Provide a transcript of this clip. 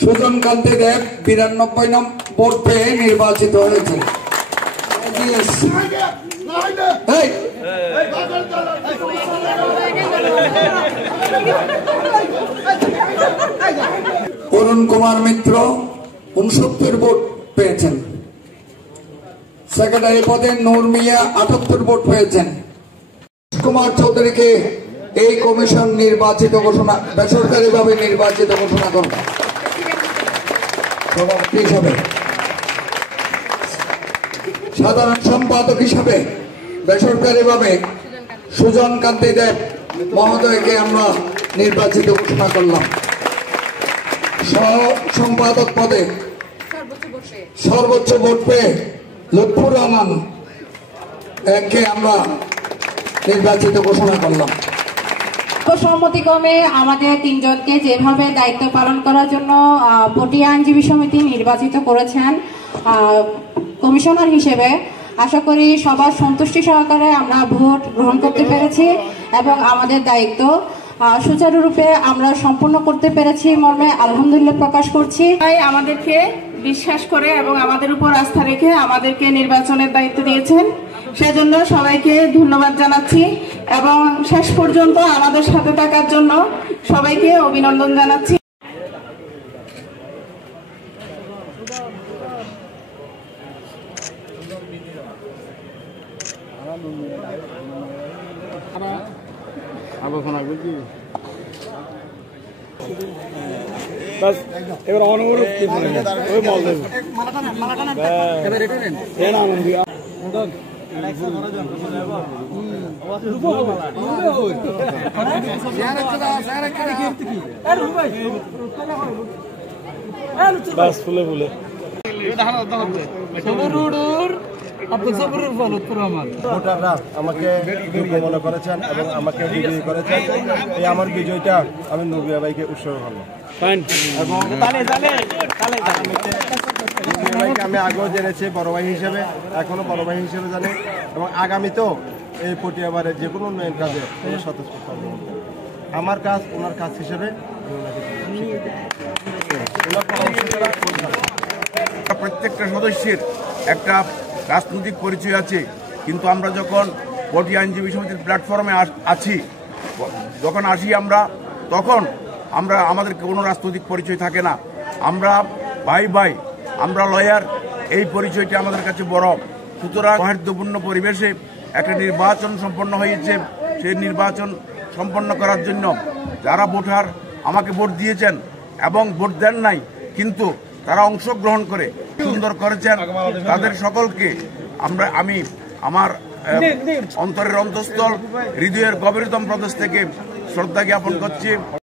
সুজন কান্তি দেব 92 নম্বর vote পেয়ে নির্বাচিত হয়েছেন। অরুণ কুমার মিত্র 69 ভোট পেয়েছেন। সেক্রেটারি পদে নূর মিয়া 78 ভোট পেয়েছেন। কুমার চৌধুরীকে এই কমিশন নির্বাচিত ঘোষণা বেসরকারিভাবে নির্বাচিত ঘোষণা করবে সভাপতি হিসাবে। সাধারণ সম্পাদক হিসাবে বেসরকারিভাবে সুজন কান্তি দেব মহোদয়কে আমরা নির্বাচিত ঘোষণা করলাম। সহ সম্পাদক পদে সর্বোচ্চ ভোট পেয়ে লুৎফুর রহমান কে আমরা নির্বাচিত ঘোষণা করলাম। সর্বসম্মতিক্রমে আমাদের তিনজনকে যেভাবে দায়িত্ব পালন করার জন্য পটিয়া আইনজীবী সমিতি নির্বাচিত করেছেন কমিশনার হিসেবে, আশা করি সবার সন্তুষ্টি সহকারে আমরা ভোট গ্রহণ করতে পেরেছি এবং আমাদের দায়িত্ব সুচারুরূপে আমরা সম্পূর্ণ করতে পেরেছি মর্মে আলহামদুলিল্লাহ প্রকাশ করছি। তাই আমাদেরকে বিশ্বাস করে এবং আমাদের উপর আস্থা রেখে আমাদেরকে নির্বাচনের দায়িত্ব দিয়েছেন, সেজন্য সবাইকে ধন্যবাদ জানাচ্ছি এবং শেষ পর্যন্ত আমাদের সাথে থাকার জন্য সবাইকে অভিনন্দন জানাচ্ছি। এবার অনুরোধ ফুলে ফুলে ভোটাররা আমাকে যোগ্য মনে করেছেন এবং আমাকে বিজয়ী করেছেন। এই আমার বিজয়টা আমি নূরিয়া ভাইকে উৎসর্গ করলাম এবং নূরিয়া ভাইকে আমি আগেও জেনেছি বড় ভাই হিসেবে, এখনো বড় ভাই হিসেবে জানি এবং আগামীতেও এই পটিয়াবারের যে কোনো উন্নয়ন কাজে সচেষ্ট থাকবে। আমার কাজ ওনার কাজ হিসেবে প্রত্যেকটা সদস্যের একটা রাজনৈতিক পরিচয় আছে, কিন্তু আমরা যখন পটিয়া আইনজীবী সমিতির প্ল্যাটফর্মে যখন আসি আমরা, তখন আমাদের কোনো রাজনৈতিক পরিচয় থাকে না। আমরা ভাই ভাই, আমরা লয়ার, এই পরিচয়টি আমাদের কাছে বড়। সুতরাং সৌহার্দ্যপূর্ণ পরিবেশে একটা নির্বাচন সম্পন্ন হয়েছে। সেই নির্বাচন সম্পন্ন করার জন্য যারা ভোটার আমাকে ভোট দিয়েছেন এবং ভোট দেন নাই কিন্তু তারা অংশগ্রহণ করে সুন্দর করেছেন, তাদের সকলকে আমি আমার অন্তরের অন্তঃস্থল হৃদয়ের গভীরতম প্রদেশ থেকে শ্রদ্ধা জ্ঞাপন করছি।